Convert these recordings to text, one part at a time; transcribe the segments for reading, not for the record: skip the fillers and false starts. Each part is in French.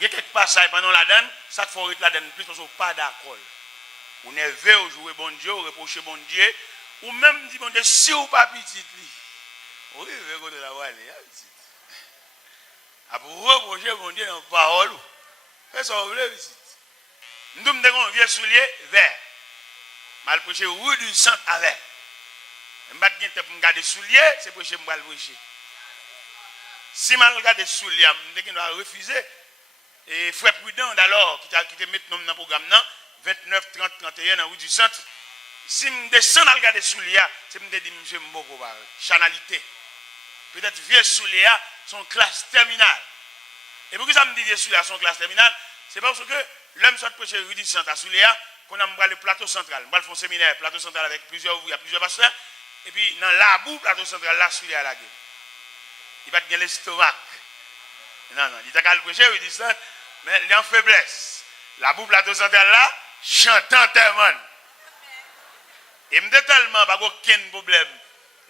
Il y a quelques passages pendant la donne, ça faut être la donne plus parce qu'on pas d'accord. On est nerveux, on joue bon Dieu, on reproche bon Dieu, ou même dit bon Dieu, si ou pas petit. Oui, vous avez la voix, petit. Après, reprocher bon Dieu dans la parole. Fais ça, vous voulez visite. Nous avons un vieux soulier vert. Mal prêcher rue du centre avec. Je ne vais pas regarder souliers, c'est prêcher, je vais le prêcher. Si je regarde souliers, je vais refuser. Et frère Prudent, alors, qui te met dans le programme, 29, 30, 31, dans la rue du centre. Si je descends à regarder souliers, c'est me dire, monsieur Mboko, chanalité. Peut-être vieux souliers sont classe terminale. Et pourquoi ça me dit vieux souliers sont classe terminale? C'est parce que l'homme soit prêcher rue du centre à souliers, qu'on a le plateau central. On va faire un séminaire, plateau central avec plusieurs pasteurs. Et puis, dans la boue, plateau central, là, souliers à la gueule. Il va tenir l'estomac. Non, il t'a qu'à le prêcher, il dit ça, mais il est en faiblesse. La boue plateau central là, chantant tellement. Et me dit tellement, pas aucun problème.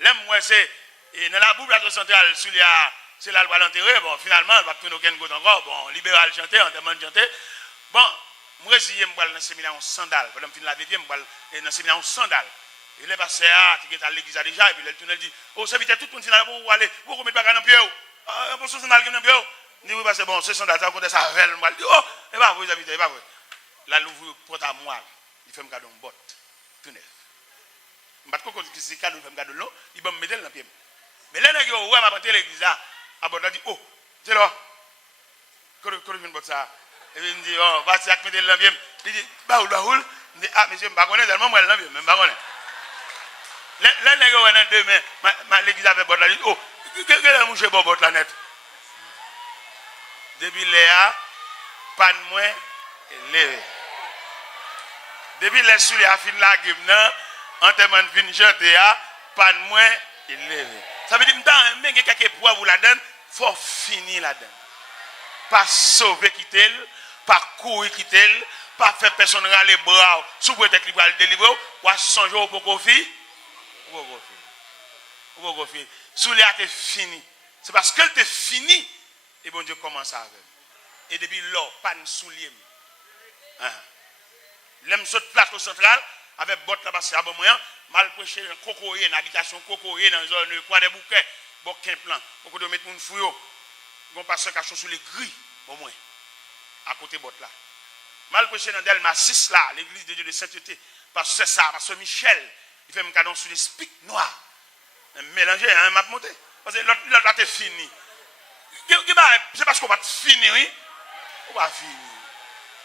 Là, moi, c'est, dans la boue plateau central, c'est là, le va l'enterrer. Bon, finalement, il va tourner aucun goût encore. Bon, libéral chanter, enterrement chanter. Bon, moi, je vais dans le séminaire en sandales. Pendant que je vais dans le séminaire en sandales. Il est passé qui est à l'église déjà, et puis il tourne, il dit, oh, ça veut dire tout le monde, pour aller, pour qu'on mette pas dans le pied. Ah, pour ce sandal qui dans le pied. Il dit, oui, parce que bon, ce sandal, ça compte ça velle. Il dit, oh, et pas vous, habitez, pas vrai. Là, l'ouvre porte à moi, il fait me cadeau en botte, tout neuf. Je ne sais pas si c'est cadeau, il fait me cadeau long, il va me mettre dans le pied. Mais là, il ouais, m'a porté l'église là, à botte, il dit, oh, c'est là. Quand je viens de ça, et il me dit, oh, va-t-il mettre dans le pied. Il dit, baoul. Il dit, ah, monsieur, je ne sais pas, tellement moi, le pied, même pas. Là, les gars, dans demain, l'église avait bot là, dit, oh, quel est le mouche bot là net? Depuis Léa, pas de moins, levé. Depuis les souliers à fin de la gueule, en termes de fin chanter, pas de moins, levé. Ça veut dire que même quelqu'un pour vous la donne, il faut finir la donne. Pas sauver quitter, pas courir quitter, pas faire personne râler les bras, sous prétexte qu'il va le délivrer, ou à 100 jours pour qu'on fasse. Soulier est fini. C'est parce qu'elle est finie et bon Dieu commence avec. Et depuis là, pas de soulier. L'aime saute plateau central avec botte là bas à bon moyen, mal prêcher un cocoyer, une habitation cocoyer dans une zone quoi des bouquets, bouquin plan. Beaucoup de mettre mon fouillot. Gon pasteur cachon sur les grilles au moins à côté botte là. Mal prêcher dans Delma 6 là, l'église de Dieu de sainteté. Parce que ça, parce que Michel, il fait un cadeau sur les spics noirs. Mélanger, hein, m'a monté. Parce que l'autre là, t'es fini. C'est parce qu'on va finir, oui. On va finir.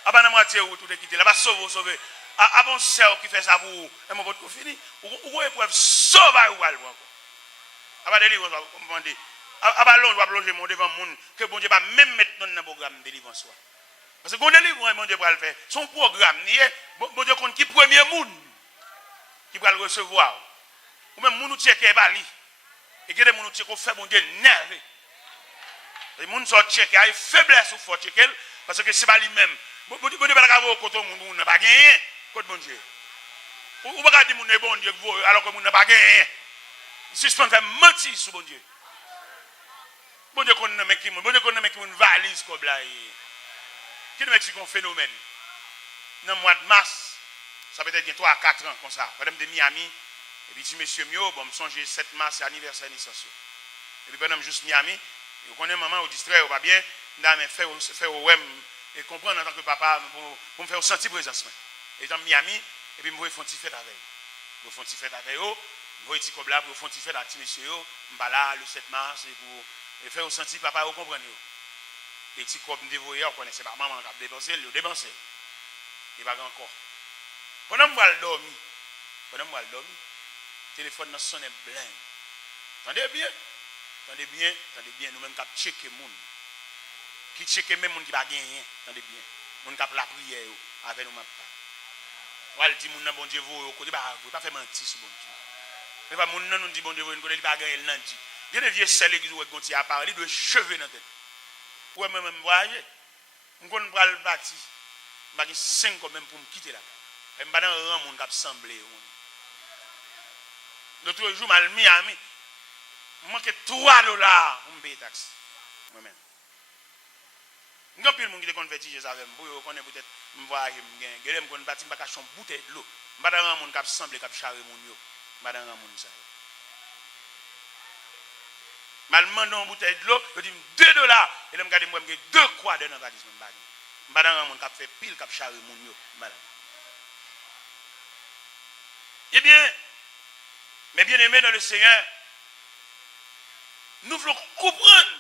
Ah ben, la moitié où tout est quitté. Là, va sauver. Ah bon, c'est qui fait ça pour vous. Et mon pote, fini. Ou épreuve sauver ou aller. Ah ben, délivrance, on va demander. Ah ben, l'on doit plonger mon devant monde. Que bon Dieu va même mettre dans le programme de délivrance. Parce que bon délivrance, bon Dieu va le faire. Son programme, bon Dieu compte qui premier monde qui va le recevoir. Ou même moun qui est pas li. Et que des moun qui fait bon Dieu nerveux. Les moun sont checker ay faiblesse ou faut checker parce que c'est pas lui même. Bon Dieu pas avoir côté moun n'a pas gagné côté bon Dieu. Ou pas dire moun est bon Dieu alors que moun n'a pas gagné. Suspend fait mentir sur bon Dieu. Bon Dieu qu'on met qui moun, bon Dieu qu'on met qui moun valise comme là. Qui met un phénomène. Dans le mois de mars, ça peut être 3 à 4 ans comme ça. Madame de Miami. Et puis, si monsieur Mio, bon, me songe 7 mars, c'est anniversaire de naissance. Et puis, pendant juste Miami, vous connaissez maman, vous distrait, vous pas bien, mais faire au web, et comprendre en tant que papa, pour me faire sentir présence. Et dans Miami, et puis, je vais faire une petite fête avec vous. Je vais faire une petite fête avec vous, je vais faire une petite fête avec monsieur, je vais là le 7 mars, et pour faire sentir papa, vous comprenez. Et petit comme dévoyé, vous connaissez pas maman qui a dépensé, il a dépensé. Il va encore. Pendant que je vais dormir, le téléphone sonne blanc. Attendez bien, nous-mêmes qui checker les gens. Qui checker même les gens qui ne gagné. Attendez bien. Les gens qui la prière avec nous. On va dire, bon Dieu, vous ne pas faire mentir sur bon Dieu. Ce n'est pas mon nom dit bon Dieu, vous ne pouvez pas gagner le nom. Il y a des vieux selles qui ont à parler, ils doivent cheveux dans la tête. Ou même voyager. Je ne peux pas le bâtir. Je vais 5 ans même pour me quitter là. Je ne vais pas dans un rang qui a semblé. L'autre jour, à Miami, je manque $3 pour me payer taxes. Moi-même. Grand pile monde qui te converti ça avec moi, connaît peut-être me voir me me connaît bâti pas chambre bouteille de l'eau. Pas dans monde qui semble qui charrer mon yo. Pas dans monde ça. Mal mandon une bouteille de l'eau, je dis $2 et là me garder moi me 2 croix dans valise me pas dans monde qui fait pile qui charrer mon yo, madame. Eh bien, mes bien-aimés dans le Seigneur, nous voulons comprendre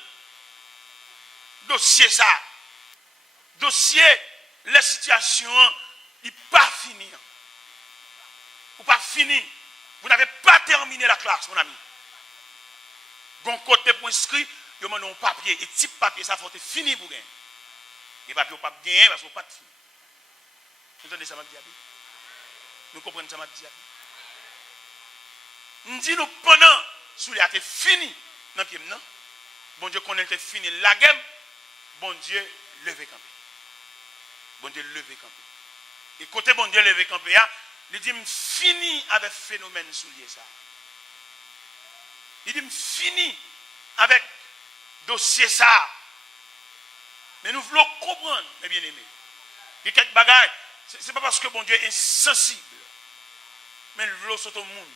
dossier ça. Dossier, la situation n'est pas finie. Ou pas fini. Vous n'avez pas terminé la classe, mon ami. Bon côté pour inscrit, vous demandez un papier. Et type papier, ça faut être fini pour gagner. Les papiers ne pas gagner parce qu'on pas fini. Vous entendez ça, m'a dit? Nous comprenons ça, m'a dit? Nous disons pendant, sous les été fini, non, non. Bon Dieu, quand elle était fini la game, bon Dieu, levez campé. Bon Dieu, levez campé. Et côté bon Dieu, levez campé, il dit, fini avec phénomène soulier ça. Il dit, fini avec dossier ça. Mais nous voulons comprendre, mes bien-aimés. Il y a quelques bagages. Ce n'est pas parce que bon Dieu est insensible. Mais nous voulons sauter au monde.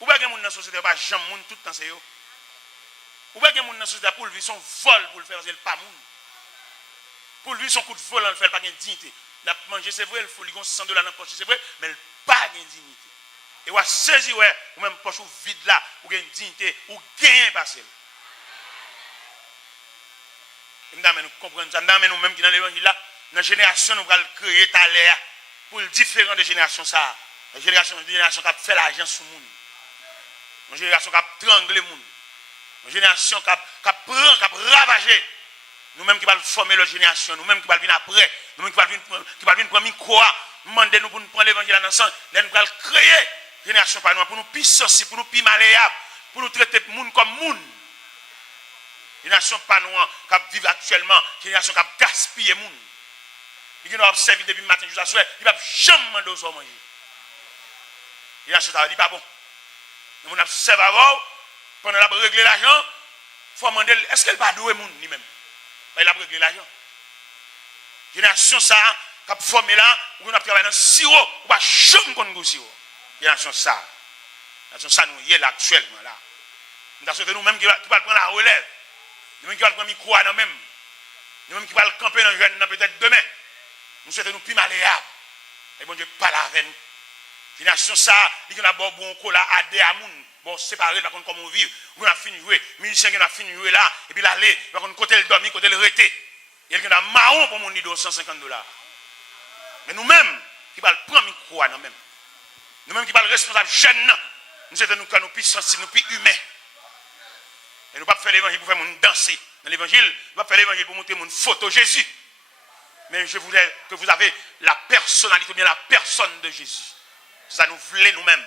Ou bien que les gens dans la société ne pas jamais monde tout le temps c'est eux. Ou bien que les gens dans la société pour vivre son vol pour le faire, c'est pas monde. Pour lui, son coup de vol, il ne fait pas de dignité. Il a mangé, c'est vrai, il faut lui $100 dans la poche, c'est vrai, mais il n'a pas de dignité. Et on a saisi, ouais, ou même poche vide là, ou gagne dignité, ou gagne passé. Et nous comprenons ça. Nous même qui dans l'évangile là, dans la génération, nous allons créer ta l'air pour le différent de génération ça. La génération qui a fait l'argent sous le monde. Une génération qui a tranglé le monde. Une génération qui a ravagé. Nous-mêmes qui allons former la génération, nous-mêmes qui allons venir après, nous-mêmes qui allons venir prendre quoi, demander nous pour nous prendre l'évangile en ensemble, nous allons créer une génération par nous, pour nous plus sensibles, pour nous plus malléables, pour nous traiter le monde comme monde. Une génération pas nous qui vit actuellement, une génération qui a gaspillé le monde. Il a observé depuis le matin jusqu'à soir, il va jamais demander au soir manger. Une génération ça dit pas bon. Nous observe avant, pendant la régler l'argent, il faut demander, est-ce qu'elle va douer le monde lui-même? Il a réglé l'argent. Génération ça, qui a formé là, où on a travaillé dans le sirop, ou pas jamais qu'on a sirop. Génération ça. Génération ça, nous y est là actuellement là. Nous avons nous-mêmes qui va prendre la relève. Nous-mêmes qui va prendre le micro à nous-mêmes. Nous-mêmes qui va le camper dans le jeune peut-être demain. Nous souhaitons nous plus malléables. Et bon Dieu, parle avec nous. Génération ça, il y a bon cola à des amouns. Bon, séparé, par contre, comme on vit, on a fini de jouer, musicien qui a fini de jouer là, et puis l'aller, par contre, côté le dormi, côté le rété. Il y a un marron pour mon nido, $150. Mais nous-mêmes, qui va le prendre micro à nous-mêmes, nous-mêmes qui va le responsable jeune, nous sommes nous plus sensibles, nous plus humains. Et nous ne pouvons pas faire l'évangile pour faire mon danser. Dans l'évangile, nous ne pouvons pas faire l'évangile pour montrer mon photo Jésus. Mais je voulais que vous avez la personnalité, bien la personne de Jésus. C'est ça nous voulons nous-mêmes.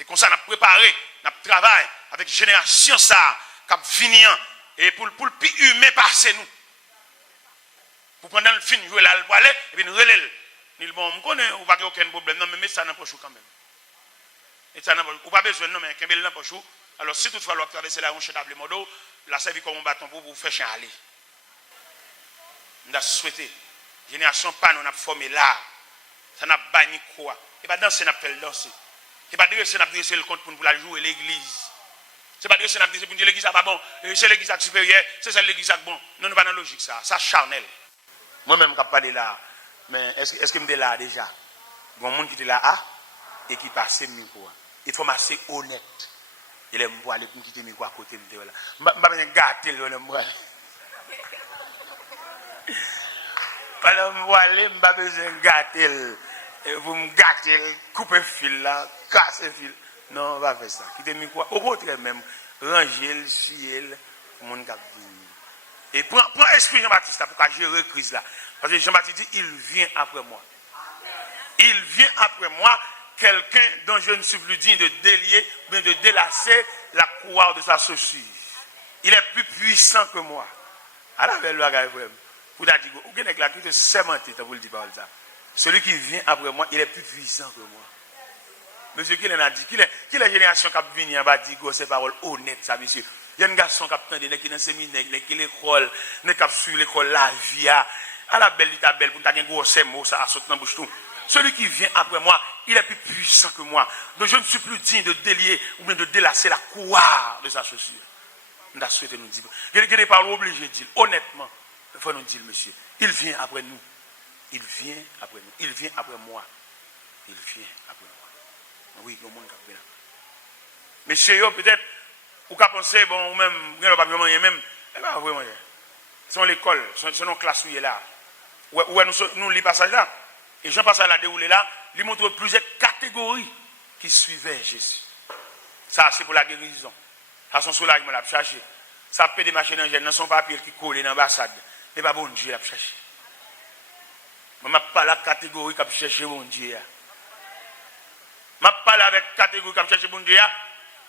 Et comme ça, on a préparé, on a travaillé avec génération ça, cap venir et pour le plus humain passer nous. Pour prendre le film, jouer là, le aller, et puis nous relève. Nous bon, on connaît, on va pas aucun problème, non, mais mettez ça dans le poche quand même. Et ça, on pas besoin, non, mais qu'un bel dans le poche. Alors, si toutefois, vous traversez la route table modo, la servie comme un bâton pour vous faire chier aller. On a souhaité, génération pas, on a formé là, ça n'a pas ni quoi. Et pas danser, on a fait le danser. Ce n'est pas dire que c'est dresser le compte pour la jouer l'église. Ce n'est pas dire que c'est dresser pour dire l'église n'est pas bon, c'est l'église supérieure, c'est celle l'église qui bon. Non, nous pas dans la logique ça. Ça charnel. Moi-même, je ne parle pas là. Mais est-ce que je me dis là déjà? Il y a un monde qui est là et qui passe le micro. Il faut m'asser honnête. Il aime voir les gens qui sont le micro à côté de là. Je ne vais pas gâter le micro. Je ne vais pas besoin de gâter. Vous me gâtez, coupez le fil là, cassez le fil. Non, on va faire ça. Quittez le micro. Au contraire même, rangez-le, suivez-le, pour mon cap venir. Et prends esprit Jean-Baptiste pour gérer la crise là. Parce que Jean-Baptiste dit, il vient après moi. Il vient après moi, quelqu'un dont je ne suis plus digne de délier, mais de délasser la courroie de sa chaussure. Il est plus puissant que moi. Alors, le bagage vraiment. Pour dire, vous avez la qui te sémenté, vous le dites pas ça. Celui qui vient après moi, il est plus puissant que moi. Monsieur, qui l'a dit? Qui est la génération qui a venu en bas dit ces paroles honnêtes, ça, monsieur? Il y a un garçon qui attend des qui dans le séminaire, qui l'école, qui suit l'école la vie. À la belle, il est belle pour t'avoir un gros mot, ça a sauté dans la bouche tout. Celui qui vient après moi, il est plus puissant que moi. Donc je ne suis plus digne de délier ou bien de délasser la couard de sa chaussure. Nous avons souhaité nous dire. Il n'est pas obligé de dire. Honnêtement, il faut nous dire, monsieur, il vient après nous. Il vient après nous. Il vient après moi. Il vient après moi. Oui, le monde qui vient. Monsieur, peut-être, ou qu'à penser, bon, ou même, vous n'avez pas besoin même, eh bien, vraiment, c'est l'école, c'est nos classes où il est là. Où nous lisons passage là. Et Jean Passage l'a déroulé là, il montre plusieurs catégories qui suivaient Jésus. Ça, c'est pour la guérison. Ça, son soulagement l'a cherché. Ça peut des machines en gêne dans son papier qui colle dans l'ambassade. Mais pas bon Dieu l'a cherché. Je ne pas la catégorie qui a cherché bon Dieu. Je ne pas avec la catégorie qui a cherché bon Dieu.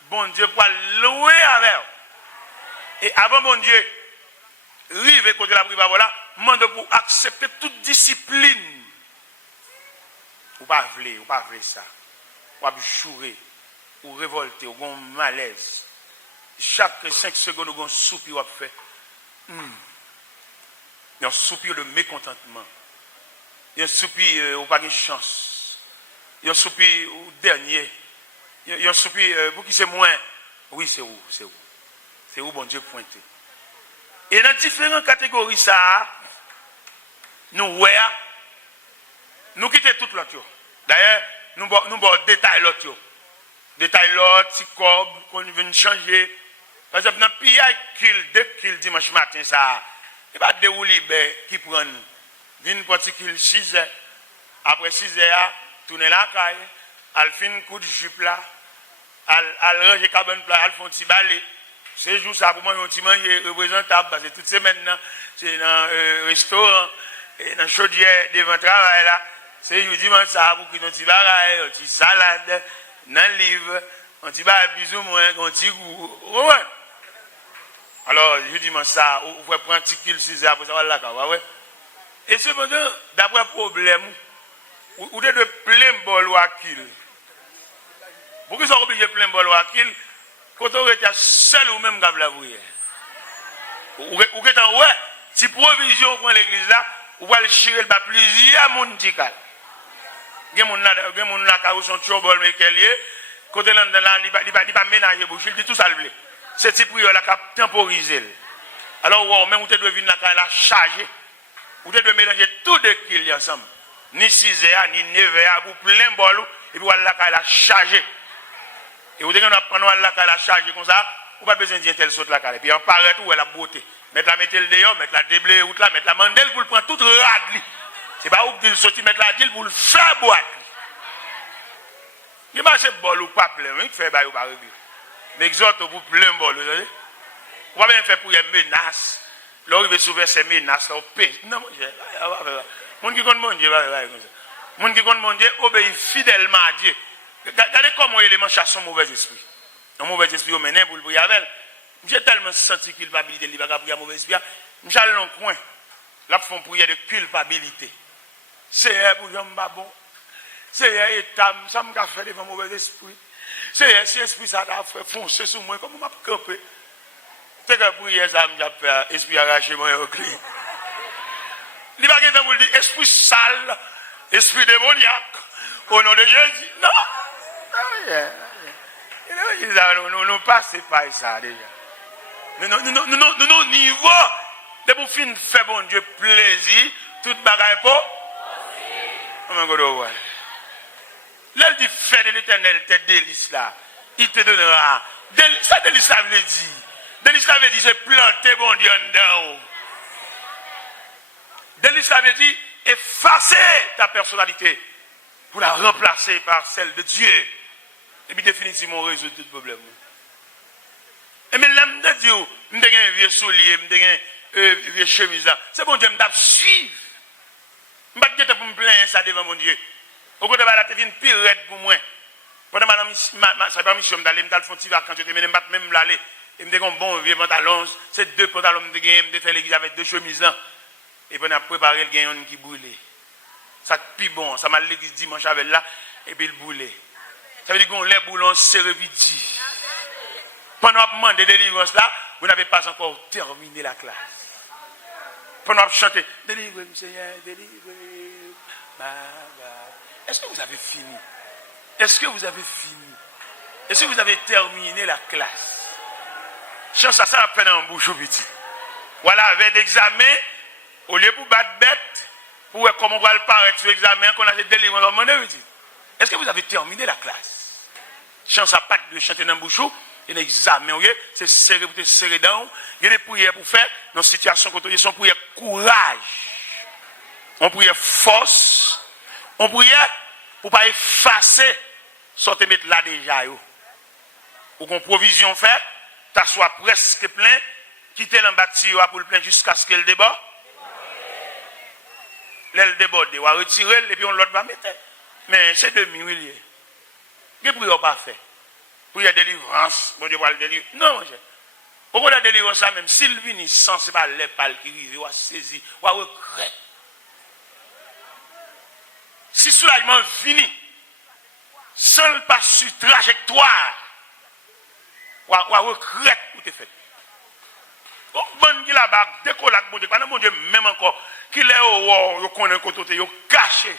Bon Dieu pour louer avec. Et avant bon Dieu, rive côté la prière, voilà, demande pour accepter toute discipline. Ou pas vle ça. Ou pas jouer, ou révolter, ou gon malaise. Chaque 5 secondes, ou gon soupir ou fait. Un soupir de mécontentement. Un soupir ou pas de chance. Un soupir ou dernier. Un soupir pour qui c'est moins. Oui, c'est où. C'est où bon Dieu pointé. Et dans différentes catégories ça, nous quittons toute l'autre. D'ailleurs, nous avons détail l'autre. Détail l'autre, si cob, qu'on vient changer. Par exemple, dans le pays kill dimanche matin, ça, il va dérouler qui prend. Vine petit kill 6 heures. Après 6 heures, tourner la caille, al fin coup de jupe là, al ranger cabane plat, al font petit balai. C'est jour ça pour moi un petit manger représentable parce que toute semaine c'est dans restaurant et dans chaudière devant travail là. C'est je dimanche ça pour qu'il y ait un petit bagaille, un petit salade, dans le livre, un petit bagaille plus ou moins, un petit goût. Ouais. Alors, je dimanche ça, vous pouvez prendre un petit kill 6 heures pour ça, là, ouais. Et cependant, d'après le problème, vous devez plein bol ou à kill. Pourquoi ils sont obligés de plein bol ou à kill? Quand on est seul ou même quand vous l'avouez. Ou êtes en ouais, si provision pour l'église là, vous allez chirer le plusieurs mondical. Il y a des gens qui sont trop mais qui est quand on est là, il ne va pas ménager bouche, il dit tout ça le blé. C'est ce prière là qui a temporisé. Alors, même vous devez venir là, la charger. Vous devez mélanger tous les kills ensemble. Ni 6 heures, ni 9 heures, pour plein bol, et puis vous allez la charger. Et vous devez prendre la charger comme ça, vous n'avez pas besoin de dire telle sorte la carrière. Puis on paraît tout, la beauté. Mettre le dehors, mettre la déblé, mettre la mandelle pour le prendre toute rade. C'est pas où qu'il sortit mettre la dille pour le faire boîte. Il marche bol ou pas plein, il fait bail ou pas régler. Mais exhorte pour plein bol, vous savez. Vous pouvez faire pour une menace. Là, il veut sauver ces menaces, là, au pays. Non, mon qui compte mon Dieu, mon qui compte mon Dieu, obéit fidèlement à Dieu. Regardez comment il est chasse son mauvais esprit. Un mauvais esprit au mené pour le prier avec. J'ai tellement senti culpabilité, il va prier mauvais esprit. Je suis allé dans le coin. Là, ils font prier de culpabilité. C'est pour un bon. C'est état, ça m'a fait devant mauvais esprit. C'est si esprit ça a fait foncer sur moi, comment m'a campé. C'est que prier ça m'a fait esprit arraché moi au clé. Il va dire vous dire esprit sale, esprit démoniaque au nom de Jésus. Non. Nous passons par ça déjà. Nous niveau de pour fin faire bon Dieu plaisir, tout bagaille pour. Là, il dit fait de l'éternel tes délices là. Il te donnera. Ça, délice ça veut dire. Délice ça veut dire c'est planter bon Dieu en dedans. Délice ça veut dire effacer ta personnalité pour la remplacer par celle de Dieu. Et puis définitivement résoudre tout problème. Et mais l'âme de Dieu, je suis un vieux soulier, je suis un vieux chemise là. C'est bon Dieu, je me suivre. Je ne vais pas me plaindre ça devant mon Dieu. Au côté de la tête, une pire raide pour moi. Pendant ma mission d'aller, je me suis dit quand je me même l'aller. Et je me un bon vieux pantalon. C'est 2 pantalons que je me faire l'église avec 2 chemises là. Et puis on a préparé le gagnant qui brûlait. Ça plus bon. Ça m'a l'église dimanche avec là. Et puis il brûlait. Ça veut dire qu'on les boulons serré vidi. pendant que vous de délivrance là, vous n'avez pas encore terminé la classe. Pendant que vous chantez, délivrez-moi Seigneur, délivrez-moi. Est-ce que vous avez fini? Est-ce que vous avez fini? Est-ce que vous avez terminé la classe? Chance à ça, à peine en bouche au petit. Voilà, avec l'examen, au lieu pour battre bête, pour voir comment on va le paraître sur l'examen, qu'on a des délivrances. Est-ce que vous avez terminé la classe? Chance à pas de chanter dans le bouchou, il y a un examen, c'est serré pour te serrer dans, il y a des prières pour faire, dans une situation quand on dit, on prière courage, on prière force, on prière pour ne pas effacer, sans te mettre là déjà. Ou qu'on provision faite, t'assois presque plein, quitter l'embâtiment pour le plein jusqu'à ce qu'elle déborde. L'aile déborde, on va retirer, et puis on l'autre va mettre. Mais c'est demi-millier. Que prière pas fait? Prière délivrance, bon Dieu va le délivrer. Non, mon cher. Pourquoi la délivrance ça même? S'il vient sans, c'est pas les pales qui arrivent, on va saisir, on va regretter. Si soulagement vient, sans le pas sur trajectoire, on va regretter où tu fait. Bon, qui la bague, décollage, bon Dieu, pas mon Dieu, même encore, qu'il est au haut, il connaît côté, il caché.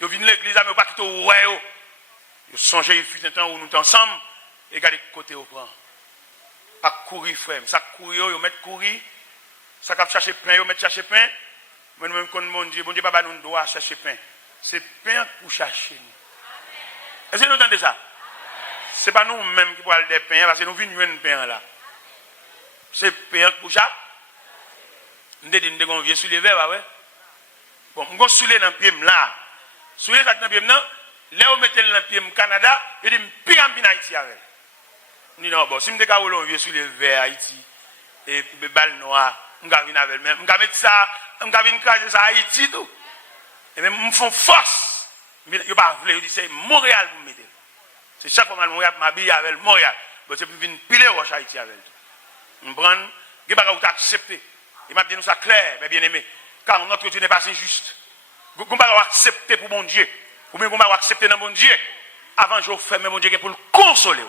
Il vient l'église, mais pas quitter au haut. Il songe, il fut un temps où nous sommes ensemble, et regardez côté au prend. Pas courir, frère, ça courir, il met courir, ça cap chercher pain, il met chercher pain. Mais nous-mêmes, quand mon Dieu, papa nous doit chercher pain. C'est pain pour chercher. Est-ce que nous entendez ça? Ce n'est pas nous-mêmes qui pouvons aller des pains, parce que nous venons de pain là. C'est pain pour chercher. Nous avons vieux sur les verres, ouais. Bon, nous avons soulé dans le pied là. Soulé dans le pied là, là où mettez le pied au Canada, il dit, pire en Haïti avec. Nous disons, bon, si nous avons vieux sur les verres Haïti, et les balles noires, nous avons venir avec même. Nous avons mettre ça, nous avons craser ça à Haïti tout. Et même, nous font force. Ils ne pas voulu, ils disent, c'est Montréal vous mettez. C'est chaque fois que Montréal m'habille avec Montréal. Bon, c'est pour venir piler roche Haïti avec tout. Nous prenons, nous avons accepté. Il m'a dit nous ça clair, mes bien-aimés. Car notre Dieu n'est pas injuste. Nous ne pouvons pas accepter pour mon Dieu. Ou bien nous ne pouvons pas accepter dans mon Dieu. Avant je fais mon Dieu pour le consoler.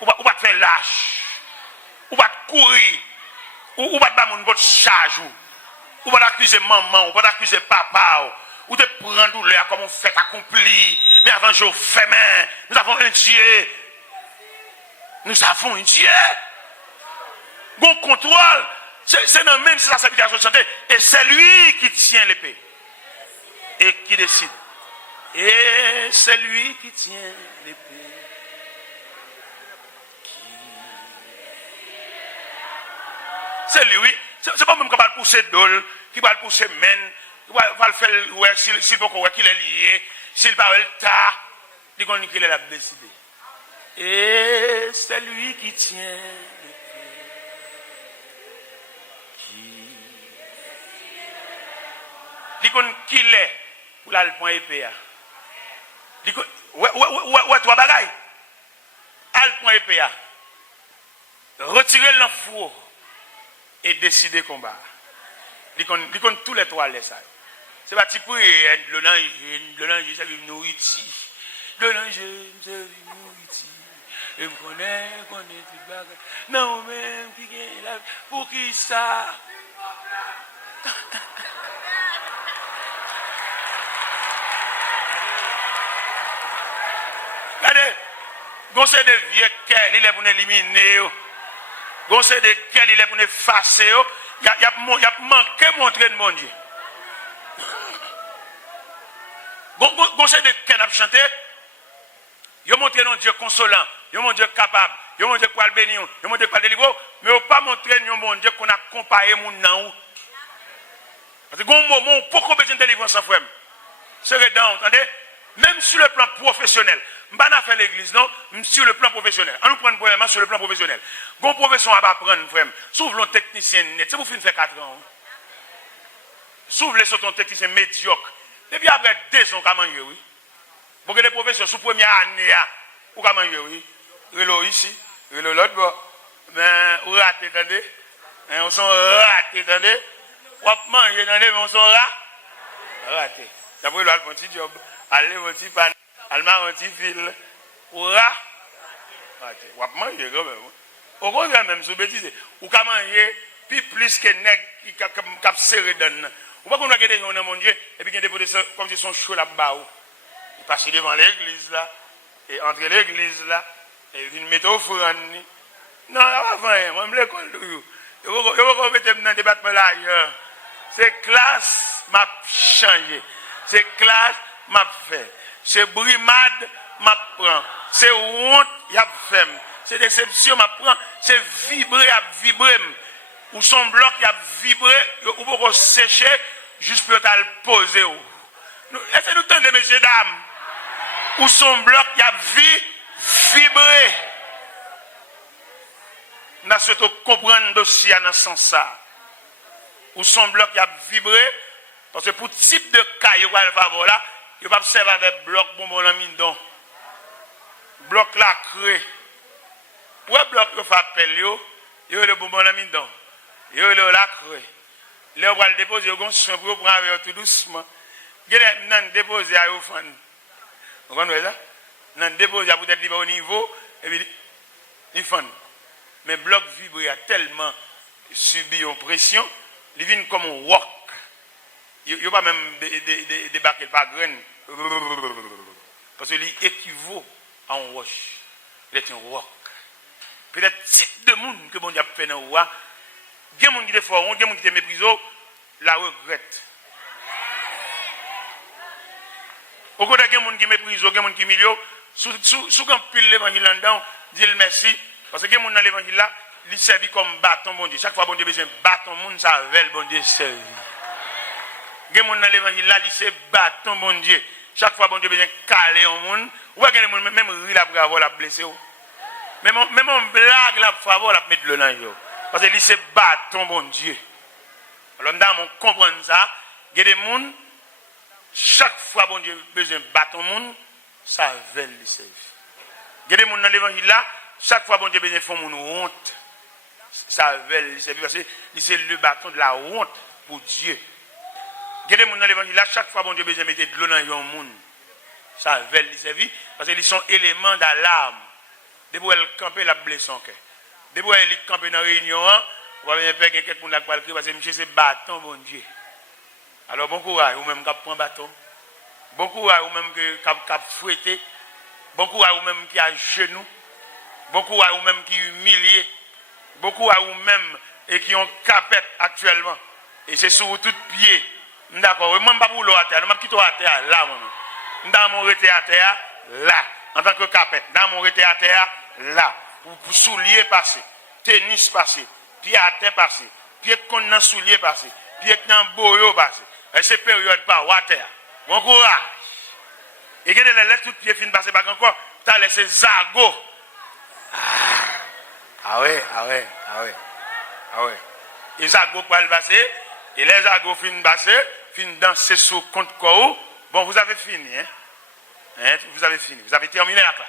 Ou pas te faire lâche. Ou pas te courir. Ou pas te battre votre charge. Ou pas t'accuser maman. Ou pas t'accuser papa. Ou te prendre douleur comme on fait accompli. Mais avant je fais main. Nous avons un Dieu. Nous avons un Dieu. Bon contrôle. C'est dans même si ça s'applique à chanter. Et c'est lui qui tient l'épée. Et qui décide. Et c'est lui qui tient l'épée. C'est lui. C'est pas même qui va le pousser dol, qui va le pousser men, qui va le faire, ouais, s'il peut qu'il est lié, s'il parle tard, il dit qu'il est la décidé. Et c'est lui qui tient. Il dit qu'il est pour la point épée. Il dit ouais, toi bagaille. Al point épée. Retirer l'enfour et décider combat. Il dit tous les trois les ça. C'est pas type le danger, ça veut nous ici. Le danger, ça veut nous ici. Et vous connaissez tout bagaille. Non même qui est là pour qui ça? Regardez, conseil de vieux quel il est pour nous éliminer, conseil de quel il est pour nous effacer, il y a manqué montrer de mon Dieu. Conseil de quel a chanté, il a montré un Dieu consolant, il a montré Dieu capable, il a montré quoi le bénir, il a montré quoi le délivrer, mais il n'a pas montré un bon Dieu qu'on a comparé mon nom. Parce que un moment, pourquoi besoin de délivrer sans frère? C'est redondant, entendez? Même sur le plan professionnel, je ne vais pas faire l'église, non, sur le plan professionnel. On nous prend premièrement sur le plan professionnel. Bon profession à apprendre, frère. S'ouvre un technicien net, c'est vous finissez faire 4 ans. S'ouvre les autres techniciens médiocres. Depuis après 2 ans, comment y oui. Pour que les professeurs, sous première année, ou comment y oui. Relo ici, relo l'autre, bon. Ben, ou raté, attendez. On sont ratés, attendez. On mange, attendez, mais on sont ratés. Ça veut dire un petit job. Allez, mon petit pan, allemand, mon petit fil. Ouah! Ou pas manger quand même. Au contraire, même sous bêtise, ou qu'à manger, puis plus que nègre qui a serré dedans. Ou pas qu'on a des gens, mon Dieu, et puis il y a des potes comme si sont chauds là-bas. Ils passent devant l'église là, et entre l'église là, et ils mettent offrande. Non, avant, moi, je l'école de vous. Je vais mettre dans le département là ailleurs. C'est classe, m'a changé. C'est classe, m'a fait. C'est brimade, m'a prend. C'est honte, y a fait. C'est déception, m'a prend. C'est vibrer, à vibrer. Ou son bloc, y a vibré, ou pour sécher, juste pour le poser. Est-ce que nous entendez, messieurs, dames? Ou son bloc, y a vibré. Nous avons comprendre le dossier dans ce sens-là. Ou son bloc y a vibré, parce que pour type de cas, il va le favor là, il va observer avec bloc bonbon la mine don. Bloc là crée. Ouais, bloc que fait appel yo le bonbon la mine don. Yo le la crée. Là on va le déposer au soin pour prendre avec tout doucement. Gade nan déposer à au fan. Vous comprenez ça? Nan déposer à peut-être au niveau et puis il fan. Mais bloc vibré a tellement subi une pression, il vient comme un rock. Il n'y a pas même débarquer par graine. Parce qu'il équivaut à un roche. Il est un rock. Peut-être type de monde que bon Dieu a fait dans le roi. Il y a des gens qui sont forts, il y a des gens qui sont méprisés, la regrette. Au côté il y a des gens qui méprisent, il y a des gens qui milieu. Sous quand pile l'évangile là-dedans, dit merci. Parce que les gens dans l'évangile là, ils servent comme bâton bon Dieu. Chaque fois bon Dieu besoin bâton monde ça veut bon Dieu servi. Les gens dans l'évangile là, ils servent bâton bon Dieu. Chaque fois bon Dieu besoin caler un monde. Ou bien les gens même rire la bravo la blessé. Même on blague la bravo la mettre le dans parce que ils servent bâton bon Dieu. Alors nous on comprend ça, il y a des gens chaque fois bon Dieu besoin bâton monde, ça veut les servir. Il y a des gens dans l'évangile là, chaque fois bon Dieu besoin font mon honte, ça veut servir parce que c'est le bâton de la honte pour Dieu. Il y a des gens dans l'évangile là, chaque fois bon Dieu besoin mettre de l'eau dans un monde, ça veut servir parce qu'ils sont éléments d'alarme. Dès pour elle camper la blesse son cœur. Dès pour elle camper dans réunion, on va venir faire quelqu'un pour la qualité parce que monsieur c'est bâton bon Dieu. Alors bon courage ou même qui prend bâton. Bon courage ou même qui a fouetté. Bon courage ou même qui a genou. Beaucoup à ou même qui humiliés, beaucoup à ou même et qui ont capette actuellement. Et c'est sur tout pied. D'accord, moi je ne pas pour l'eau à terre, je ne quitte à terre là. Dans mon rete à terre là, en tant que capette. Dans mon rete à terre là, pour soulier passer, tennis passer, pied à terre passer, pied qu'on a soulier passer, pied qu'on a boyo passer. Et c'est période pas à terre. Bon courage. Et que les lettres tout pied fin passer pas encore, tu as laissé zago. Ah ouais. Les agos pour le passer, et les agos finissent passer, finissent danser sur compte quoi. Bon, vous avez fini, vous avez fini, vous avez terminé la classe.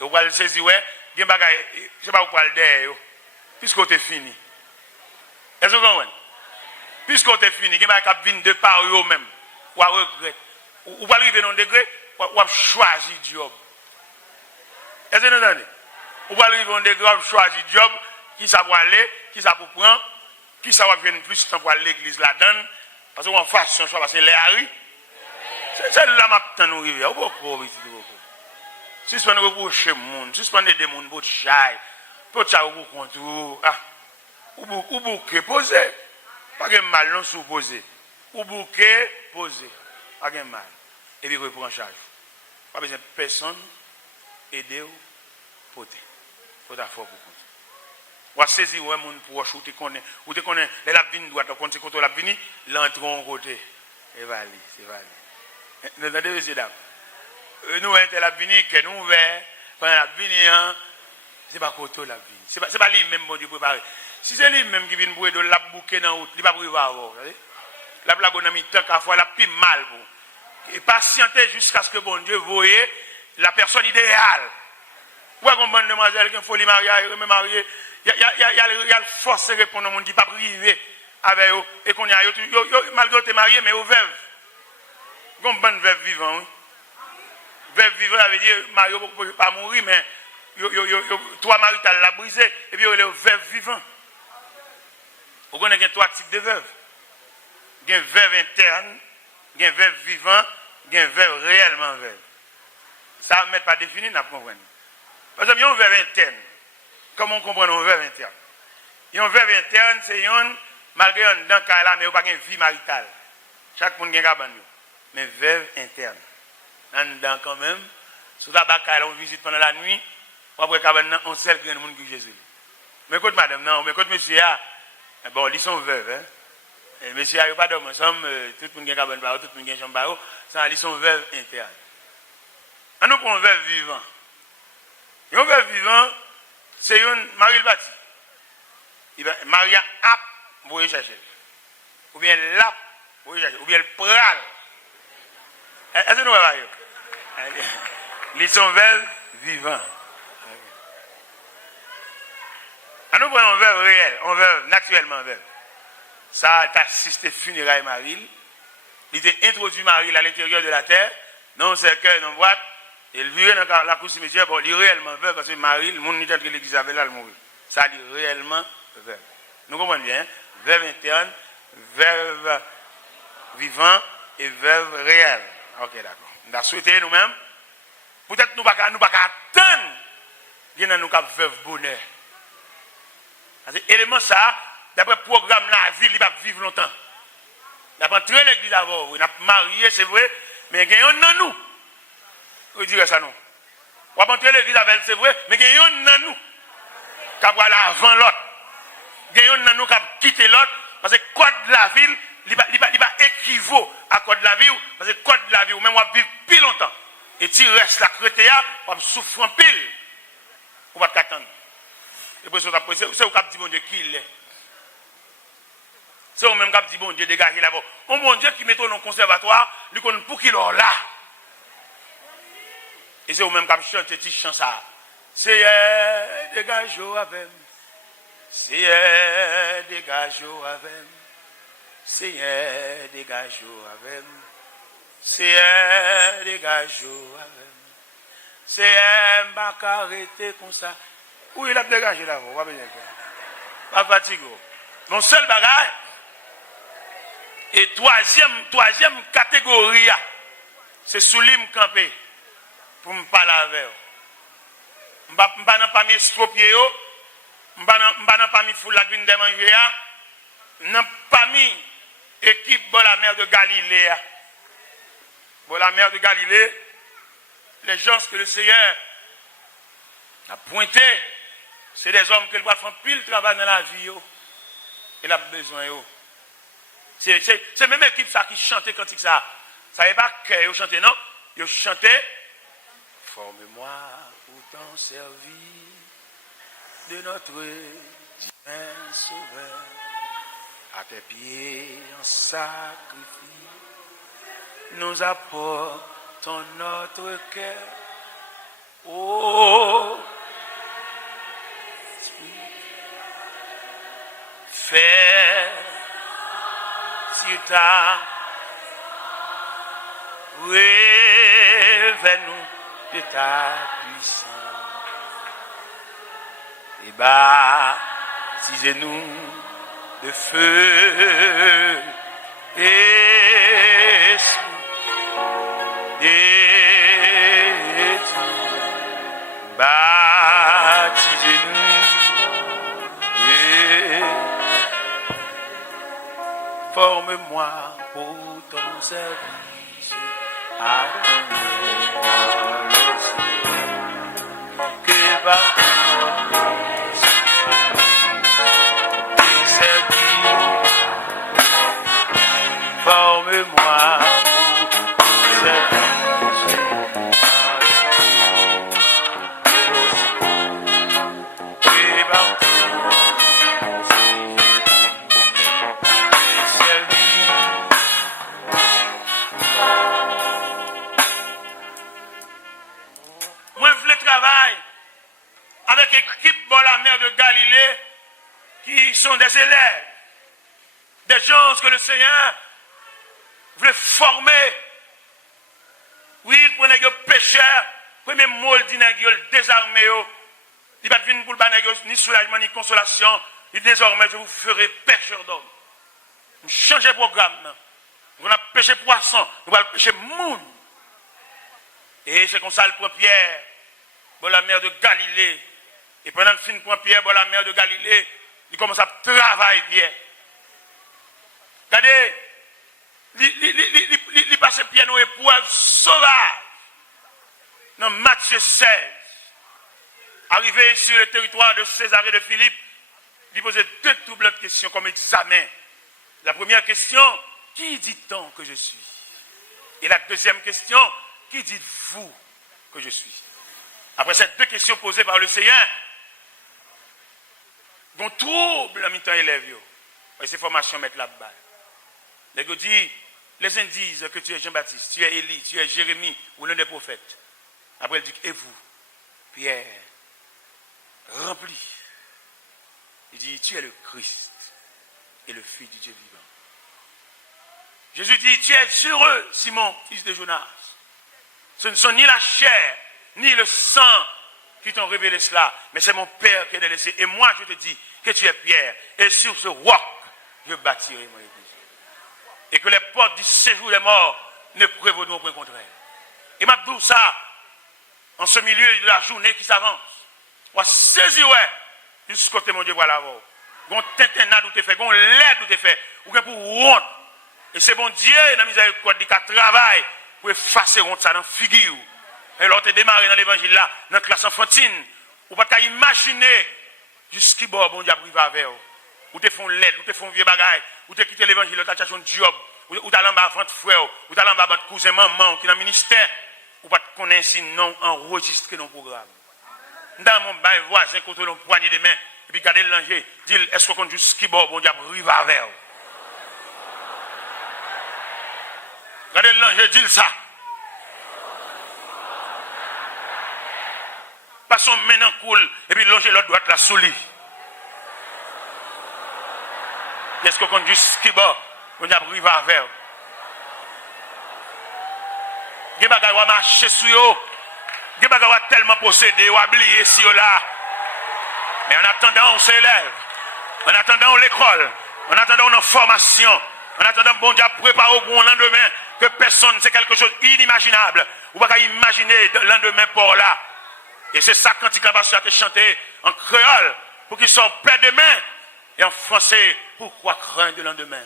Et vous allez saisir, ouais, je ne sais pas où parler derrière, puisque vous avez fini. Est-ce que vous comprenez? Puisque vous avez fini, vous avez venir de par eux-mêmes, ou à regret. Ou vous allez arriver dans un degré, ou à choisir le job. Est-ce que vous entendez? Ou va arriver dans des graves choisir job, qui ça va aller, qui ça pour prendre, qui ça va venir plus de temps pour l'église là-dedans, parce qu'on fasse un choix, parce que les Harry, c'est là que nous arrivons. Pourquoi suspendre reprocher le monde, suspendre des gens pour chai, pour ça vous contour, ou bouquet poser, pas de mal non sous poser, ou bouquet poser, pas de mal, et puis reprendre charge. Pas besoin de personne aider ou poter. Faut faire pour compte. Ou saisir un monde pour ou te connaît les labvini doit te compter contre labvini l'entron côté et vali c'est vali nous entendez messieurs dames nous est labvini que nous ouvert pendant labvini c'est pas côté labvini c'est pas lui même bon Dieu préparé si c'est lui même qui vient pour de la bouquet dans route il pas prévoir vous savez la blague on a mis tant qu'à fois la plus mal pour et patienter jusqu'à ce que bon Dieu voyait la personne idéale. Pourquoi qu'on bonne demoiselle qui a folie mariée, il y a le force de répondre au monde qui n'est pas privé avec eux et qu'on y a malgré que marié mais au veuve. Qu'on bonne veuve vivant. Veuve vivant ça veut dire Mario ne peut pas mourir mais trois maritales la brisé, et puis il y a le veuve vivant. Vous connaissez trois types de veuves. Il y a un veuve interne, il y a un veuve vivant, il y a un veuve réellement veuve. Ça ne m'est pas défini, nous comprenons. Par exemple, il y a un veuve interne. Comment on comprend un veuve interne? Il y a un veuve interne, c'est un, malgré un dans cas là, mais il n'y a pas de vie maritale. Chaque monde a un cabane. Mais veuve interne. Dans quand même, sous la bataille, on visite pendant la nuit, après cabane, on sait que monde qui Jésus. Mais écoute madame, non, mais écoute monsieur, bon, ils sont veuves, hein. Et monsieur, il n'y a pas d'homme ensemble, tout le monde a un cabane, tout le monde a une chambre, ils sont veuves internes. On nous prend un veuve vivant. Un veuve vivant, c'est une Marie le bâti. Maria App, vous pouvez chercher. Ou bien l'App, vous pouvez chercher. Ou bien le Pral. Est-ce que nous voyons? Ils sont veuves vivants. Nous prenons un veuve réel, un veuve naturellement veuve. Ça a assisté funérailles Marie. Il était introduit Marie à l'intérieur de la terre, dans un cercueil, dans une boîte. Il vivait dans la cour cimetière, bon, il est réellement veuve parce que Marie, le monde n'est entre l'église avec là, il mourit. Ça, il est réellement veuve. Nous comprenons bien, hein? Veuve interne, veuve vivant et veuve réelle. Ok, d'accord. Nous avons souhaité nous-mêmes, peut-être nous ne pouvons pas attendre qu'il y ait nous veuve bonheur. Élément ça, d'après le programme, la vie, il va vivre longtemps. D'après très l'église avant, il a marié, c'est vrai, mais il y a un dans nous. Vous direz ça non. On va entrer l'église avec elle, c'est vrai, mais il y a un dans nous. Qui va aller avant l'autre. Il y a un dans nous qui va quitter l'autre, parce que le code de la ville, il va équivaut à le code de la vie, parce que le code de la vie, ou même on va vivre plus longtemps. Et si tu restes là, on va souffrir en pile. On va t'attendre. Et puis, c'est vous qui dit bon Dieu qui il est. C'est vous-même qui dit bon Dieu dégagez là-bas. Un bon Dieu qui met dans le conservatoire, lui connaît pour qu'il est là. Et c'est vous-même qui chante cette chanson. C'est dégagez avec. C'est dégagez avec. C'est dégagez avec. C'est dégagez avec. C'est m'a arrêté comme ça. Où il a dégagé là, vous ne pas fatigué. Mon seul bagage, et troisième catégorie, c'est sous l'île campé pour me parler avec vous. Je ne vais pas m'estropier, je ne vais pas me foutre la grine de manger, je ne vais pas équipe de la mer de Galilée. Pour la mer de Galilée, les gens que le Seigneur a pointé, c'est des hommes qui doivent faire pile travail dans la vie. Il a besoin. C'est même équipe ça qui chantait quand ça. Ça n'est pas que vous chantez, non? Vous chantez. Forme-moi pour t'en servir de notre divin sauveur. À tes pieds en sacrifice, nous apportons notre cœur. Oh, fais sur ta révèle-nous de ta puissance et baptisez-nous de feu et baptisez-nous et forme-moi pour ton service à ton nom que par forme-moi pour ton service avec l'équipe de la mer de Galilée qui sont des élèves, des gens que le Seigneur voulait former. Oui, il prenait des pécheurs, premier molde, il désarmé, Il va venir pour le banner ni soulagement ni consolation. Et désormais, je vous ferai pêcheur d'hommes. Vous changez le programme. Vous allez pêcher poisson, vous allez pêcher moun. Et c'est comme ça le prend Pierre, dans la mer de Galilée. Et pendant le fin prend Pierre, dans la mer de Galilée, il commence à travailler Pierre. Regardez, il passe Pierre dans l'épreuve sauvage. Dans Matthieu 16. Arrivé sur le territoire de Césarée de Philippe, il posait deux doubles questions comme examen. La première question, qui dit-on que je suis? Et la deuxième question, qui dites-vous que je suis? Après ces deux questions posées par le Seigneur, on trouble en mi-temps élève. Et ces formations mettent là-bas. Les gens disent, les uns disent que tu es Jean-Baptiste, tu es Élie, tu es Jérémie ou l'un des prophètes. Après il dit, et vous, Pierre, rempli. Il dit, tu es le Christ et le Fils du Dieu vivant. Jésus dit, tu es heureux, Simon, fils de Jonas. Ce ne sont ni la chair, ni le sang qui t'ont révélé cela, mais c'est mon Père qui t'a laissé. Et moi, je te dis que tu es Pierre, et sur ce roc, je bâtirai mon église. Et que les portes du séjour des morts ne prévaudront point contre elle. Et m'a dit ça, en ce milieu de la journée qui s'avance, on va saisir, jusqu'au côté mon Dieu, voilà, on tintinade où t'es fait, on l'aide où t'es fait, ou bien pour honte. Et c'est bon Dieu, dans la miséricorde, qui travaille pour effacer honte ça dans la figure. Et l'autre est démarré dans l'évangile là, dans la classe enfantine, ou pas imaginer jusqu'à bon Dieu privé avec vous. Ou te font l'aide, ou te font vieux bagaille, ou te quitté l'évangile, ou te cherché un job, ou t'as l'en bas votre frère, ou t'as l'en bas votre cousin, maman, qui est dans le ministère, ou pas te connaître si non enregistré dans le programme. Dans mon bain voisin, contre l'on poignée de main, et puis garder le langer, dit, est-ce qu'on jusqu'à bon Dieu privé avec vous? Regardez le l'ange, dis ça. Passons maintenant cool, et puis longer l'autre droite la sous lui. Est-ce qu'on conduit skiba, on a pris vers vers. Il y a des gens qui marchent sur eux, il y a des gens qui tellement possédés, ou oubliés si là. Mais en attendant, on s'élève. En attendant, l'école. En attendant, on a formation. En attendant, bon Dieu prépare pour un lendemain que personne, c'est quelque chose d'inimaginable. Vous ne pouvez pas imaginer le lendemain pour là. Et c'est ça quand il va chanter en créole pour qu'ils soient près demain. Et en français, pourquoi craindre le lendemain?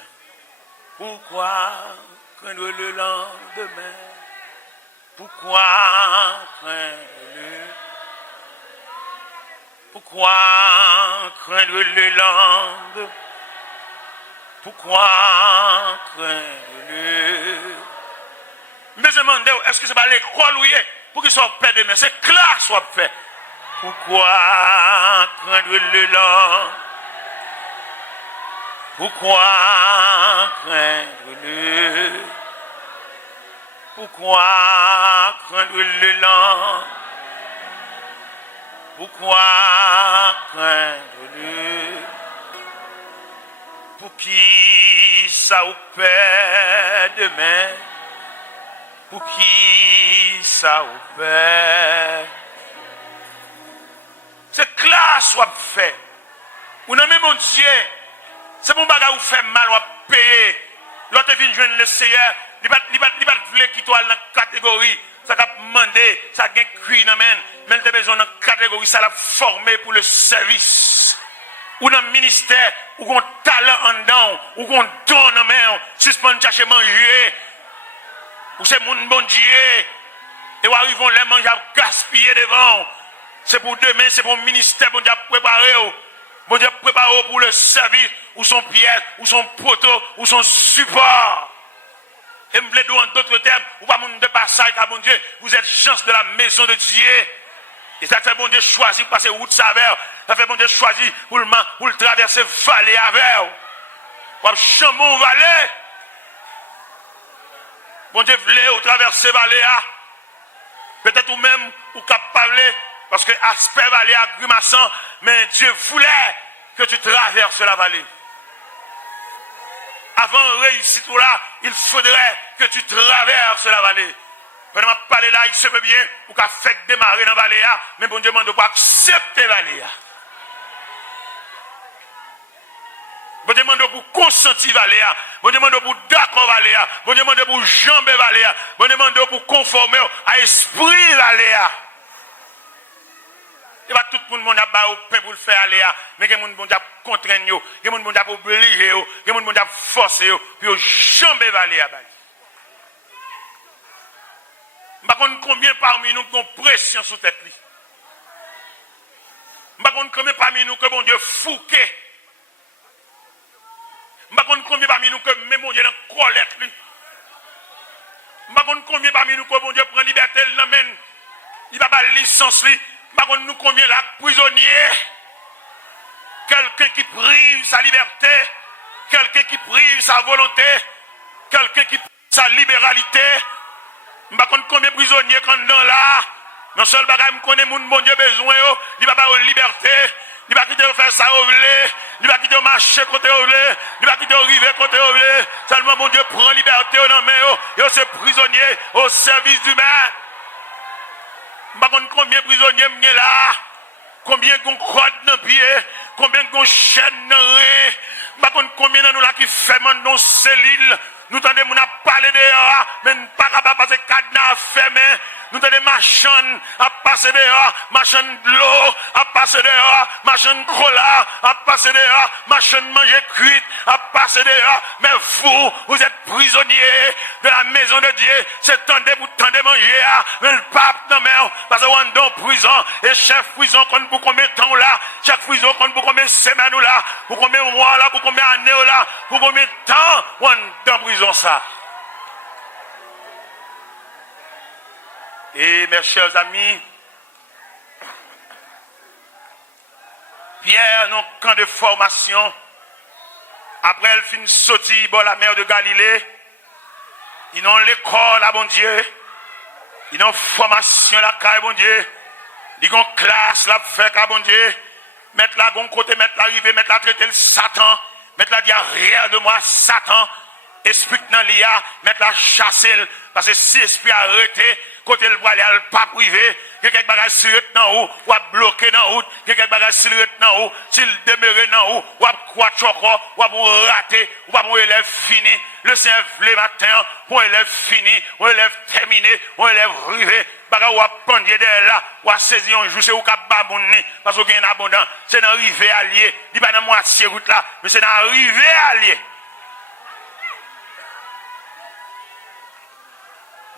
Pourquoi craindre le lendemain? Pourquoi craindre le... Pourquoi craindre le lendemain? Pourquoi craindre le... Mais je me demande, est-ce que c'est pas l'école où il est pour qu'ils soient près demain? C'est classe soit fait. Pourquoi craindre le lendemain? Pourquoi craindre le... Pourquoi craindre le lendemain? Pourquoi craindre le... Pour qui ça ou paie demain? Pour qui ça ou paie? C'est classe soit fait. Ou non mais mon Dieu, c'est mon bagage où fait mal ou payer. L'autre vient joindre le Seigneur, il va vouloir quitter dans la catégorie, ça va demander, ça gagne cuit dans men, mais il a besoin dans catégorie ça l'a formé pour le service. Ou dans le ministère, ou qu'on talent en dedans, ou qu'on donne en main, suspend chercher manger. Ou c'est mon bon Dieu. Et où arrivons les manger à gaspiller devant. C'est pour demain, c'est pour le ministère, bon Dieu préparé. Bon Dieu préparé pour le service, ou son pièce, ou son poteau, ou son support. Et me plaît en d'autres termes, ou pas mon de passage, car bon Dieu, vous êtes gens de la maison de Dieu. Et ça fait bon Dieu choisir pour passer route saveur. Ça fait bon Dieu choisir pour le traverser vallée avec. Pour chambon vallée. Bon Dieu voulait traverser vallée. Peut-être ou même ou capable parce que aspect vallée à grimaçant, mais Dieu voulait que tu traverses la vallée. Avant de réussir tout là, il faudrait que tu traverses la vallée. Pendant que je parle là, il se peut bien, ou qu'a fait démarrer dans la vallée, mais bon Dieu demande pas accepter la vallée. Bon Dieu demande pour consentir la vallée. Bon Dieu demande pour d'accord la vallée. Bon Dieu demande pour jamber la vallée. Bon Dieu demande pour conformer à l'esprit la vallée. Et pas tout le monde a au pain pour le faire aller, mais il y a des gens qui ont contraint, il y a des gens qui ont obligé, il y a des gens qui ont forcé, puis ils ont jamais valer à balle. Je ne sais pas combien parmi nous ont pression sur tête. Je ne sais pas combien parmi nous que bon Dieu fouquet. Je ne sais pas combien parmi nous que même bon Dieu dans colère. Je ne sais pas combien parmi nous que bon Dieu prend liberté, il l'amène. Il va pas licence. Par contre, nous combien là prisonniers, quelqu'un qui prive sa liberté, quelqu'un qui prive sa volonté, quelqu'un qui prive sa libéralité. Par contre, combien prisonniers quand dans là, non seul bagage me connaît mon bon Dieu besoin, il va pas de liberté, il va quitter faire ça au blé, il va quitter marcher côté au blé, il va quitter arriver côté au blé. Seulement mon Dieu prend liberté dans main, et ce prisonnier au service humain. Par contre, combien de prisonniers sont là? Combien de crottes dans le pied? Combien de chaînes dans le rein? Par contre, combien de nous là qui ferment nos cellules? Nous tendons à parler dehors, mais nous ne pas capable passer cadenas fermé. Nous tendons machines à passer dehors, machines de l'eau à passer dehors, machines cola à passer dehors, machines manger cuite à passer dehors. Mais vous êtes prisonniers de la maison de Dieu. C'est temps de manger, mais le pape non mais parce que on est dans prison et chef prison compte pour combien de temps là, chaque prison compte pour combien de semaines là, pour combien de mois là, pour combien d'années là, pour combien de temps on est dans prison ça. Et mes chers amis, Pierre, dans le camp de formation, après elle finit sortir dans la mer de Galilée, ils ont l'école à bon Dieu, ils ont formation là, à bon Dieu, ils ont classe là, fait à bon Dieu, mettre la gon côté, mettre la rive, mettre la traiter le Satan, mettre la dire rien de moi, Satan, esprit dans l'IA, mettre la chasser, parce que si esprit a arrêté, côté le voile, il pas privé, quelqu'un bagage sur dans haut, ou a bloqué dans route, quelqu'un bagage sur dans haut, s'il demeure dans haut, ou a quoi choco, ou a raté, ou a mon élève fini, le Seigneur le matin, pour élève fini, ou élève terminé, ou élève rivé, bagage ou a pendier de là, ou a saisi un jour, c'est ou ka babouni, parce qu'il y a un abondant, c'est dans rivé allié, il pas dans moitié route là, mais c'est dans rivé allié.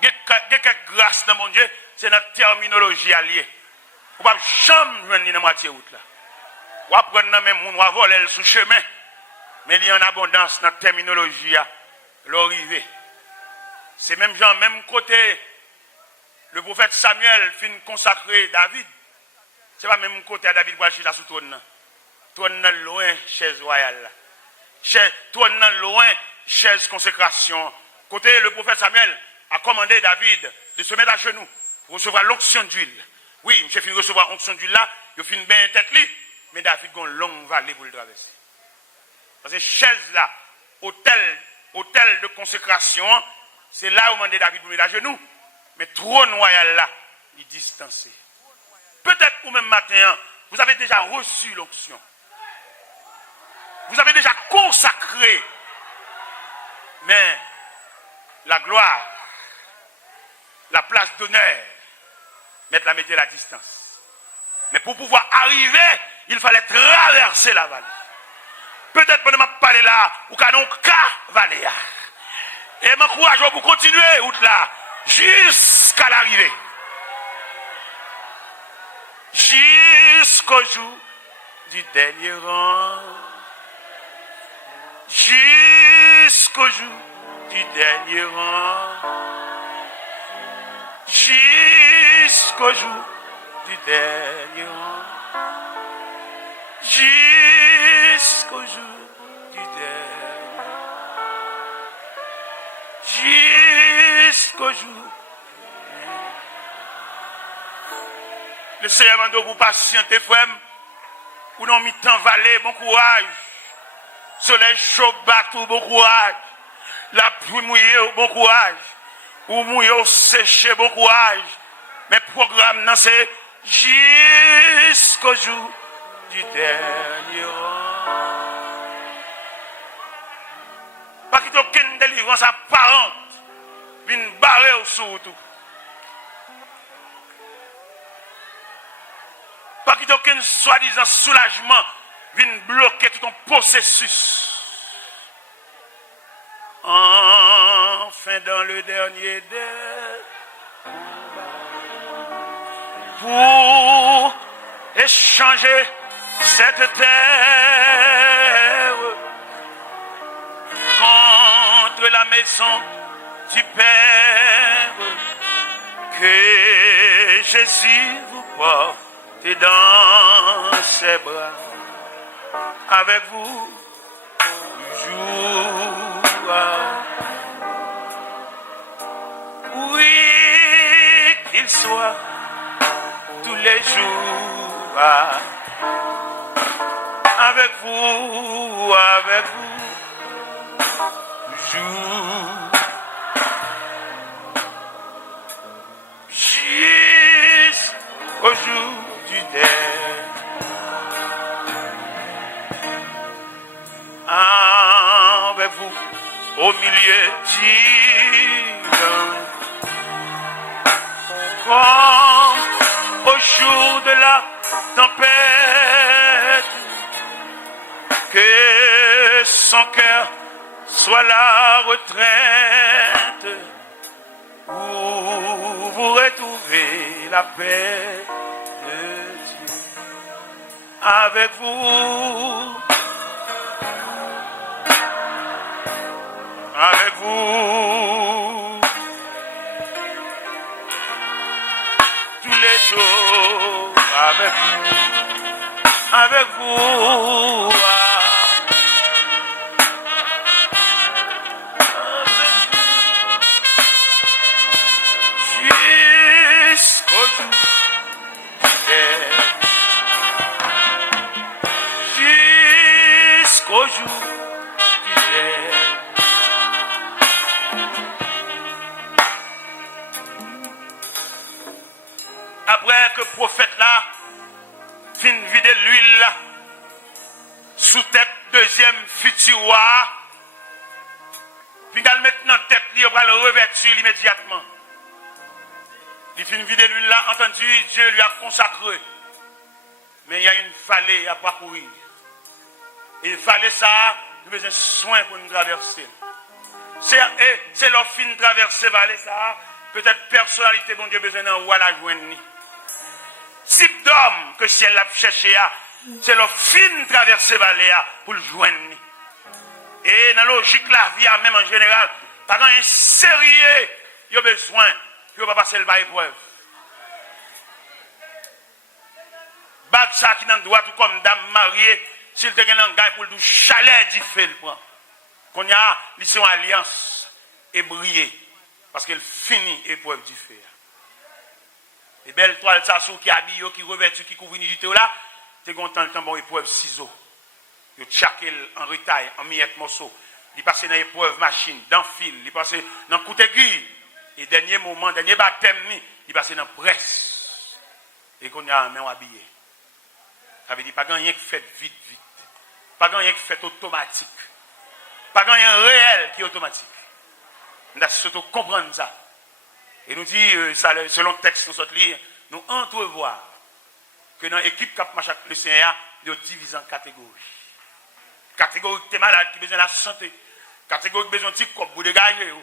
Il y a quelques grâces dans mon Dieu, c'est notre terminologie alliée. On ne peut jamais venir dans la moitié route là. On va prendre dans même on va voler sous chemin. Mais il y a une abondance dans la terminologie à l'arrivée. C'est même genre, même côté, le prophète Samuel finit consacrer David. Ce n'est pas même côté à David pour acheter la sous trône. Trône loin, chaise royale. Trône loin, chaise consécration. Côté le prophète Samuel a commandé David de se mettre à genoux pour recevoir l'onction d'huile. Oui, monsieur finit recevoir l'onction d'huile là, il finit bien tête li, mais David a une longue vallée pour le traverser. Parce que chaise là, hôtel de consécration, c'est là où on demande David de mettre à genoux, mais trône royal là, il est distancé. Peut-être ou même matin, vous avez déjà reçu l'onction. Vous avez déjà consacré, mais la gloire, la place d'honneur, mettre la distance. Mais pour pouvoir arriver, il fallait traverser la vallée. Peut-être pendant que je parle là, ou canon ka vallée. Et je m'encourage pour continuer route là, jusqu'à l'arrivée. Jusqu'au jour du dernier rang. Jusqu'au jour du dernier rang. Jusqu'au jour du dernier rang. Jusqu'au jour du dernier rang. Jusqu'au jour. Le Seigneur m'a dit pour patienter, frère, ou non, mi-temps vallée, bon courage. Soleil chaud, bateau, bon courage. La pluie mouillée, bon courage. ou mouillot séché, bon courage. Mais programme, non, c'est jusqu'au jour du dernier rang. Pas qu'il y ait aucune délivrance apparente, une barrière sur tout. Pas qu'il y ait aucun soi-disant soulagement, vienne bloquer tout ton processus. Enfin, dans le dernier des pour échanger cette terre contre la maison du Père, que Jésus vous porte dans ses bras, avec vous toujours. Oui, qu'il soit tous les jours avec vous, toujours. Jusqu'au jour du dernier. Avec vous, au milieu d'hiver, comme au jour de la tempête, que son cœur soit la retraite, où vous retrouvez la paix de Dieu. Avec vous, avec vous, tous les jours, avec vous, jusqu'au jour du dernier, jusqu'au jour du dernier. Après que le prophète là fin vider l'huile là sous tête deuxième futuroir, finalement maintenant tête li va le revêtir immédiatement. Il fin vider l'huile là, entendu, Dieu lui a consacré. Mais il y a une vallée à parcourir. Et vallée ça, nous avons besoin de soin pour nous traverser. C'est leur fin traverser vallée ça, peut-être personnalité bon Dieu besoin d'en voir la joindre. Type d'homme que si elle l'a cherché, c'est leur fin traverser vallée pour le joindre. Et dans la logique la vie, même en général, par un sérieux, il y a besoin que vous ne passer par épreuve. Bag ça qui dans droit tout comme dame mariée, s'il te gagne un gars pour le chalet du fait le prend. Qu'on y a l'issue alliance et briller parce qu'elle finit épreuve du fait. Et belle toile ça sous qui habille qui revêtu qui couvre l'unité là, tu es content le temps bon épreuve ciseaux. Yo chaque en retail en miettes morceaux. Il passe dans épreuve machine, dans fil, il passe dans coup aiguille. Et dernier moment, dernier baptême, il passe dans presse. Et qu'on a un main habillé. Ça veut dire pas gagner qui fait vite. Pas gagner qui fait automatique. Pas gagner réel qui est automatique. Nous devons surtout comprendre ça. Et nous dit, selon le texte, nous sommes lire, nous entrevoir que dans l'équipe qui a marché avec le Seigneur, nous divisons en catégories. Catégorie qui est malade, qui a besoin de la santé. Catégorie qui a besoin de petit corps pour dégager.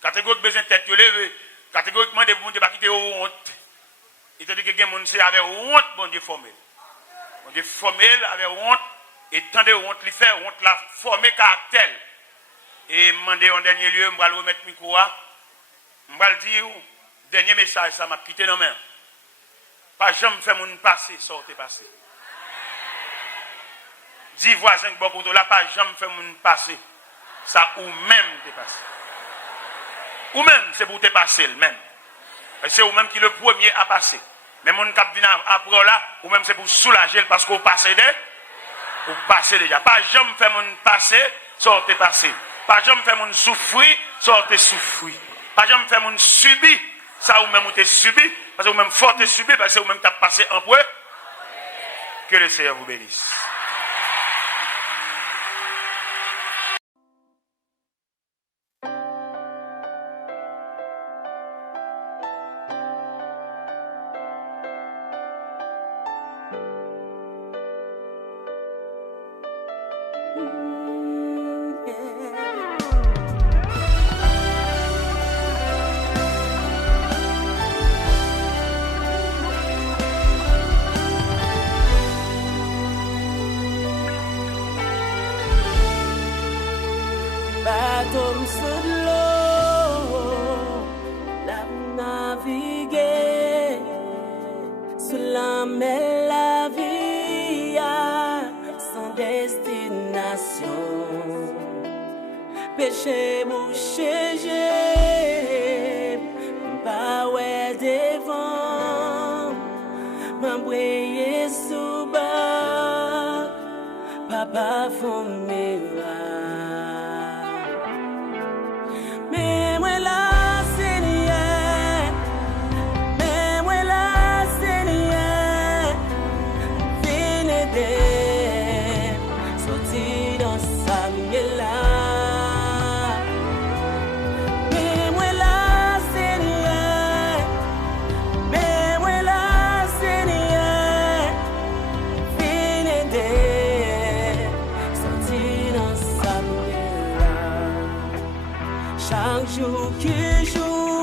Catégorie qui a besoin de tête levée. Catégorie qui a besoin de ne pas quitter honte. Et tandis que quelqu'un qui a honte, bon Dieu formel. Bon Dieu formel avec honte. Et tant de honte, il fait honte la former caractère. Et demander en dernier lieu, je vais remettre le micro. Je vais dire, dernier message, ça m'a quitté dans main. Pas jamais faire mon passé, sortez passé. Dis voisin que beaucoup de là, pas jamais faire mon passé. Ça ou même dépassé. Ou même, c'est pour te passer le même. C'est ou même qui est le premier à passer. Mais mon cap vient après là, ou même c'est pour soulager parce qu'on passe ou passer déjà. Pas jamais faire mon passé, sortez passé. Pas jamais faire mon souffrir, sortez souffrir. Pas jamais faire mon subi. Ça ou même vous subi. Parce que vous même fort subi. Parce que vous même t'as passé en preuve. Que le Seigneur vous bénisse. Bateau sur l'eau, la naviguer sur la mer, la vie sans destination. Péché bouché, j'ai pas ouais devant, m'embrouiller sous bas, papa fomera. Chaque jour qui joue